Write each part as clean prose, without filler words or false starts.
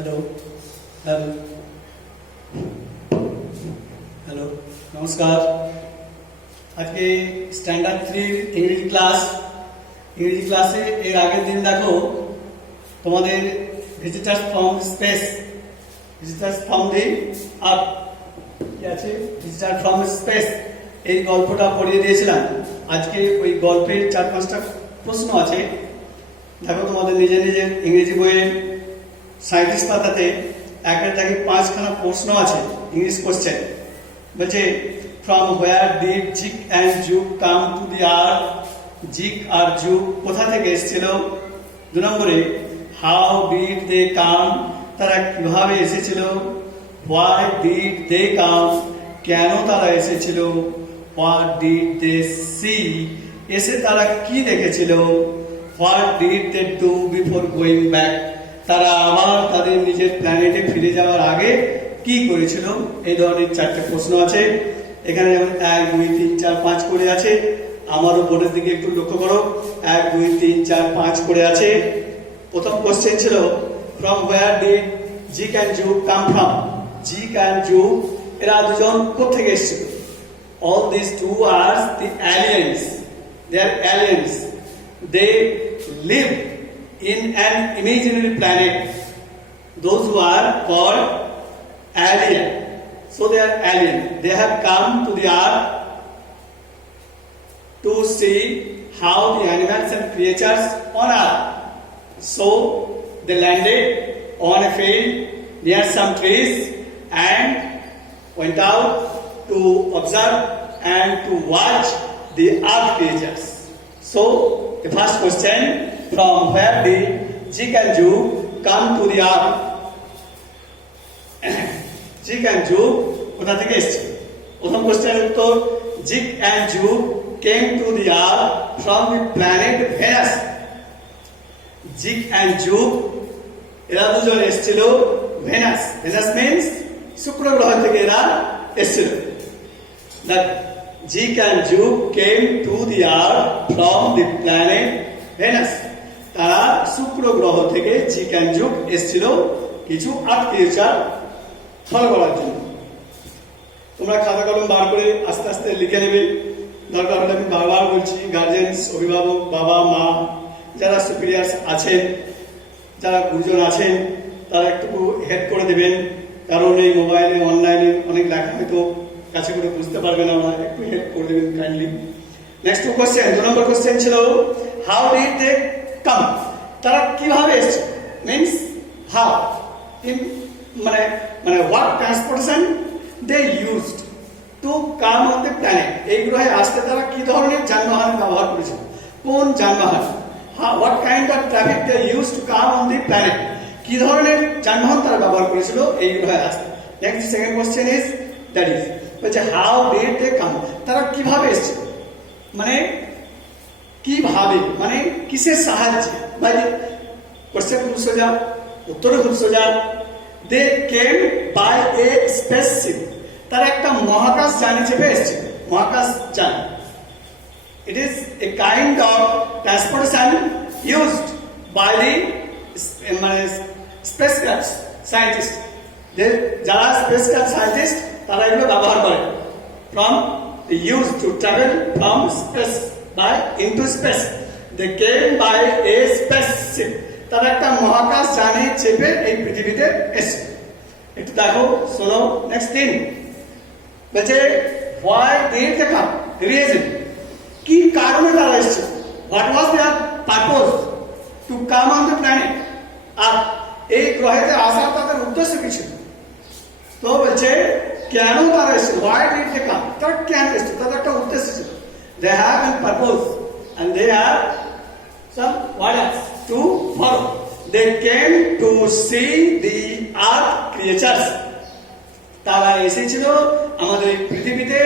Hello hello hello নমস্কার। আজকে standard 3 ইংরেজি ক্লাসে এর আগের দিন দেখো তোমাদের visitors from space, visitors from the earth কি আছে, ভিজিটার ফ্রম স্পেস, এই গল্পটা পড়িয়ে দিয়েছিলাম। আজকে ওই গল্পের 4-5টা প্রশ্ন আছে। দেখো তোমাদের নিজের ইংরেজি বইয়ের 37 পাতাতে একের দাগে 5খানা প্রশ্ন আছে, ইংলিশ কোশ্চেন। বলছে from where did Zik and Zuk come to the earth, Zik আর জুক কোথা থেকে এসেছিল। 2 নম্বরে হাউ ডিড দে কাম, তারা কিভাবে এসেছিল। হোয়াই ডিড দে কাম, কেন তারা এসেছিল। হোয়াট ডিড দে সি, এসে তারা কি দেখেছিল। What did they do before going back, তারা আবার তাদের নিজের প্ল্যানেটে ফিরে যাওয়ার আগে কি করেছিল। এই ধরনের 4টে প্রশ্ন আছে এখানে, যেমন 1, 2, 3, 4, 5 করে আছে। আমারও বোর্ডের দিকে একটু লক্ষ্য করো, 1, 2, 3, 4, 5 করে আছে। প্রথম কোশ্চেন ছিল from where did Zik and Zuk come from, Zik and Zuk এরা দুজন কোথেকে এসেছিল। All these two are the aliens. They are aliens. They live in an imaginary planet. Those who are called alien. So they are alien. They have come to the earth to see how the animals and creatures on earth. So they landed on a field near some trees and went out to observe and to watch the earth creatures. So the first question, from where did Jik and Jook come to the earth? Jik and Jook কোথা থেকে এসেছে। প্রথম কোশ্চেনের উত্তর, Jik and Jook came to the earth from the planet Venus. Jik and Jook এরা দুজন এসেছিল venous. Venous means শুক্র গ্রহ থেকে এরা এসেছিল। That Jik and Jook came to the earth from the planet Venus. তারা শুক্র গ্রহ থেকে Jik and Jook এসেছিল কিছু আর্থ ক্রিয়েচার ফলো করার জন্য। তোমরা খাতা কলম বার করে আস্তে আস্তে লিখে নেবে। দরকার হলে আমি বারবার বলছি, গার্জেন্স, অভিভাবক, বাবা মা, যারা সুপিরিয়ার্স আছেন, যারা গুরুজন আছেন, তারা একটু হেল্প করে দেবেন। কারণ এই মোবাইলে অনলাইনে অনেক লেখা হয়তো কাছে করে বুঝতে পারবে না, আমরা একটু হেল্প করে দেবেন kindly. Next question, 2 number question ছিল হাউ ডিড দে কাম, তারা কিভাবে এসেছে। মিন্স হাউ, ইন মানে what transportation they used to come on the planet. এই গ্রহে আসতে তারা কি ধরনের যানবাহন ব্যবহার করেছিল, কোন যানবাহন। What kind of traffic they use to come on the planet, কি ধরনের যানবাহন তারা ব্যবহার করেছিল এই গ্রহে আসতে। Next second question is that is বলছে হাউ ডিড দে কাম, তারা কিভাবে এসেছিল, মানে কিভাবে, মানে কিসের সাহায্যে। ভাই কোশ্চেন খুব সোজা, উত্তরও খুব সোজা। দে কেম বাই এ স্পেসশিপ, তারা একটা মহাকাশ যানে চেপে এসেছিল। মহাকাশ যান, it is a kind of transportation used by the spacecraft scientists. যারা স্পেসক্রাফট সায়েন্টিস্ট তারা এগুলো ব্যবহার করে। from used to travel from space by into space. They came by a spaceship. তারা একটা মহাকাশ যানে চেপে এই পৃথিবীতে এসেছে। একটু দেখো, শোনো। নেক্সট থিং বলছে why did they come, reason, কি কারণে তারা এসেছে। What was their purpose to come on the planet, আর এই গ্রহেতে আসার তাদের উদ্দেশ্য কি ছিল। তো বলছে কেন তারা এসেছে, হোয়াই ডিড দে কাম, তারা কেন এসেছে, তাদের একটা উদ্দেশ্য ছিল। They have an purpose and they have some words to follow. They came to see the earth creatures, তারা এসেছিল আমাদের পৃথিবীতে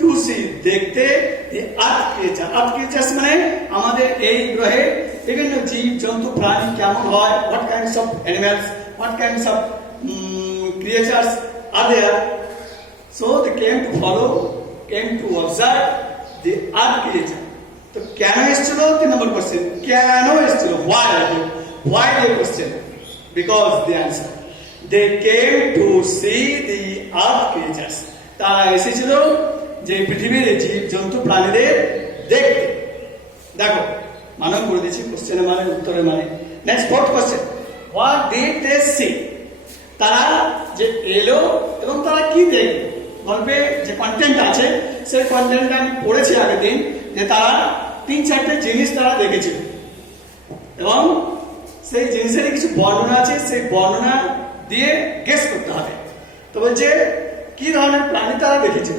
টু সি, দেখতে দি আর্থ ক্রিয়েচার। আর্থ ক্রিয়েচার্স মানে আমাদের এই গ্রহে বিভিন্ন জীব জন্তু প্রাণী কেমন হয়, what kinds of animals, what kinds of creatures are there. So they came to follow, came to observe the earth creature. তো কেন এসেছিল, 3 নম্বর কোশ্চেন, কেন এসেছিল, why the question, because the answer they came to see the earth creatures. তারা এসেছিল যে পৃথিবীর জীব জন্তু প্রাণীদের দেখতে। দেখো মানব করে দিচ্ছি কোশ্চেনের মানে উত্তরের মানে। Next fourth question, what did they see? তারা যে এলো এবং তারা কি দেখলো? গল্পে যে কন্টেন্ট আছে সেই কন্টেন্টটা আমি পড়েছি আগের দিন, যে তারা 3-4টে জিনিস তারা দেখেছিল এবং সেই জিনিসের কিছু বর্ণনা আছে, সেই বর্ণনা দিয়ে গেস করতে হবে। তো বলছে কি ধরনের প্রাণী তারা দেখেছিল,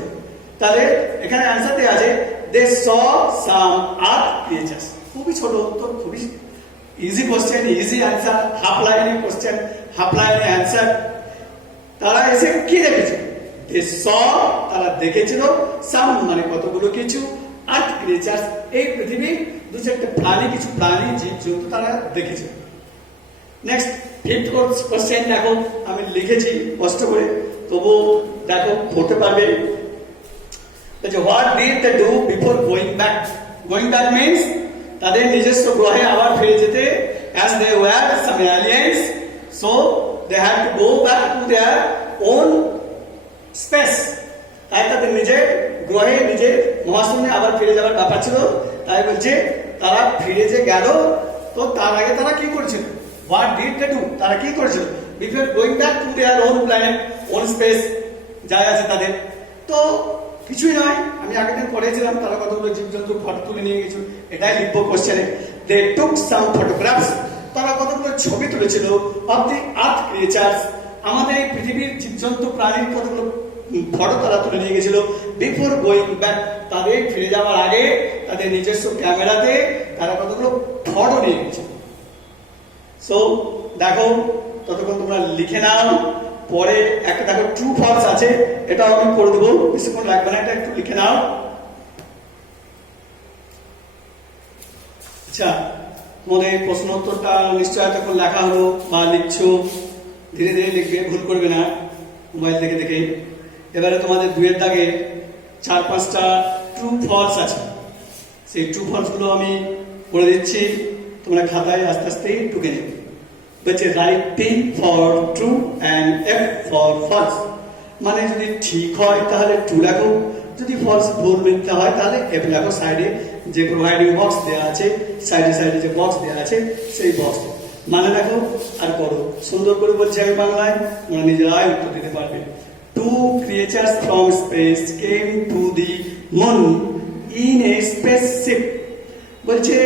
তাহলে এখানে অ্যান্সার দেওয়া আছে দে স সাম আর্থ ক্রিয়েচার্স। খুবই ছোট উত্তর, খুবই easy question, easy answer, half লাইনে কোশ্চেন, হাফ লাইনে অ্যান্সার। তারা এসে কি দেখেছিল? দে স, তারা দেখেছিল, সাম মানে কতগুলো কিছু, আর্থ ক্রিয়েচার্স এই পৃথিবীর 2-4টে প্রাণী, কিছু প্রাণী জীব জন্তু তারা দেখেছিল। নেক্সট ফিফথ কোশ্চেন দেখো, আমি লিখেছি কষ্ট করে, তবু দেখো পড়তে পারবে। What did they do before going back? Going back means তাদের নিজস্ব গ্রহে আবার ফিরে যেতে, as they were some aliens, so they had to go back to their own space. তাই তাদের নিজের গ্রহে, নিজের মহাশূন্যে আবার ফিরে যাওয়ার ব্যাপার ছিল। তাই বলছে তারা ফিরে যে গেল, তো তার আগে তারা কি করেছিল? হোয়াট ডিড দে ডু, তারা কি করেছিল before going back to their own planet, on space যা আছে তাদের? তো কিছুই নয়, আমি আগের দিন পড়েছিলাম তারা কতগুলো জীবজন্তু ফটো তুলে নিয়ে গেছিল, এটাই লিখবো কোশ্চেনে। দে টুক সাম ফটোগ্রাফস, তারা কতগুলো ছবি তুলেছিল অফ দি আর্থ ক্রিয়েচার্স, আমাদের এই পৃথিবীর জীবজন্তু প্রাণীর কতগুলো ফটো তারা তুলে নিয়ে গেছিল বিফোর গোয়িং ব্যাক, তাদের ফিরে যাওয়ার আগে তাদের নিজস্ব ক্যামেরাতে তারা কতগুলো ফটো নিয়ে গেছিল। সো দেখো ততক্ষণ তোমরা লিখে নাও, পরে একটা দেখো ট্রু ফলস আছে, এটাও আমি করে দেবো, বেশিক্ষণ লাগবে না, এটা একটু লিখে নাও। আচ্ছা, তোমাদের প্রশ্ন উত্তরটা নিশ্চয় এতক্ষণ লেখা হলো বা লিখছো, ধীরে ধীরে লিখবে, ভুল করবে না মোবাইল দেখে দেখে। এবারে তোমাদের 2-এর দাগে 4-5টা ট্রু ফলস আছে, সেই ট্রু ফলস গুলো আমি করে দিচ্ছি, তোমরা খাতায় আস্তে আস্তে টুকে নেবে। বলছে write T for true and F for false, মানে যদি ঠিক হয় তাহলে ট্রু লেখো, যদি ফলস ভুল মিথ্যা হয় তাহলে এফ লেখো। সাইডে যে প্রোভাইডিং বক্স দেওয়া আছে, সাইডে সাইডে যে বক্স দেওয়া আছে সেই বক্স মানে লেখো আর করো। সুন্দর করে বলছি আমি বাংলায়, তোমরা নিজেরাই উত্তর দিতে পারবে। 2 creatures from space came to the moon in a spaceship। বলছে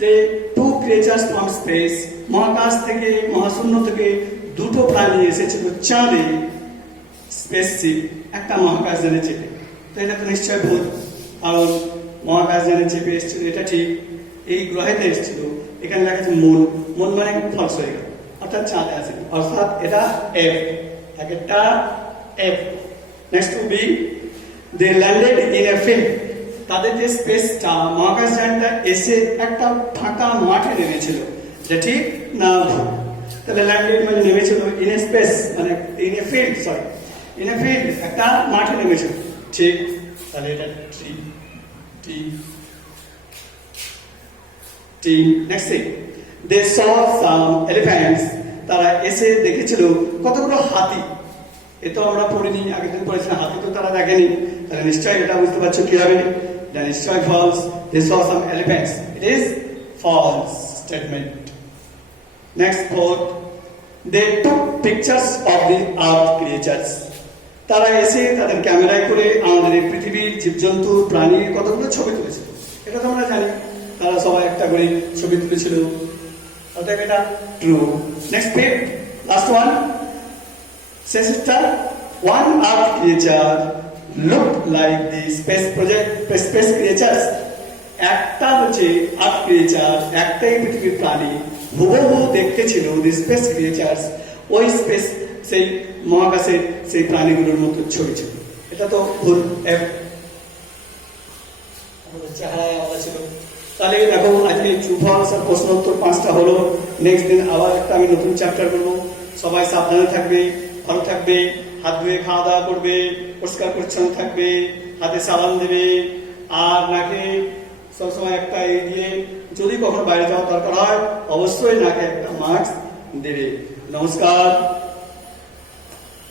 যে 2 creatures from space, মহাকাশ থেকে, মহাশূন্য থেকে 2টো প্রাণী এসেছিল চাঁদে, স্পেসশিপ, একটা মহাকাশযানে চেপে। তো এটা তো নিশ্চয় ভুল, কারণ মহাকাশযানে চেপে এসেছিল এটা ঠিক, এই গ্রহেতে এসেছিল। এখানে লেখা আছে মুন, মুন মানে ফলস হয়ে গেল, অর্থাৎ চাঁদে আছে, অর্থাৎ এটা এফ, একটা F. Next two B, they landed in a field, তাদের যে স্পেসটা, মহাকাশযানটা এসে একটা ফাঁকা মাঠে নেমেছিল, এটা ঠিক না? তাহলে ল্যান্ডেড মানে নেমেছিল, ইন এ স্পেস মানে in a field, sorry in a field, একটা মাঠে নেমেছিল, ঠিক? তাহলে এটা টি টি টি। নেক্সট থিং, দে স সাম এলিফ্যান্টস, তারা এসে দেখেছিল কতগুলো হাতি। এ তো আমরা পড়িনি, আগের দিন পড়েছিলাম, হাতি তো তারা দেখেনি, তাহলে নিশ্চয়ই এটা বুঝতে পারছো কি হবে? এটা নিশ্চয় false. They saw some elephants, it is false statement. Next fourth, they took pictures of the earth creatures, তারা এসে তাদের ক্যামেরায় করে আমাদের এই পৃথিবীর জীবজন্তু প্রাণীর কতগুলো ছবি তুলেছিল, এটা তো আমরা জানি, তারা সবাই একটা করে ছবি তুলেছিল, অতএব এটা true. Next fifth, last one, শেষটা, one earth creature look like the space project, space creatures, একটা হচ্ছে আর্থ ক্রিয়েচার, একটাই পৃথিবীর প্রাণী, হুবহু দেখতে ছিল দি স্পেস ক্রিয়েচার্স, ওই স্পেস সেই মহাকাশের সেই প্রাণীগুলোর মতো ছবি ছিল। এটা তো ভুল, এফ চেহারায় আলাদা ছিল। তাহলে দেখো আজকে ট্রু ফলস আর প্রশ্ন উত্তর 5টা হলো। নেক্সট দিন আবার একটা আমি নতুন চ্যাপ্টার করবো। সবাই সাবধানে থাকবে, ভালো থাকবে, হাত ধুয়ে খাওয়া দাওয়া করবে, পরিষ্কার পরিচ্ছন্ন থাকবে, হাতে সাবান দেবে, আর নাকে সবসময় একটা এই দিয়ে, যদি কখনো বাইরে যাওয়ার দরকার হয় অবশ্যই নাকে একটা মাস্ক দেবে। নমস্কার।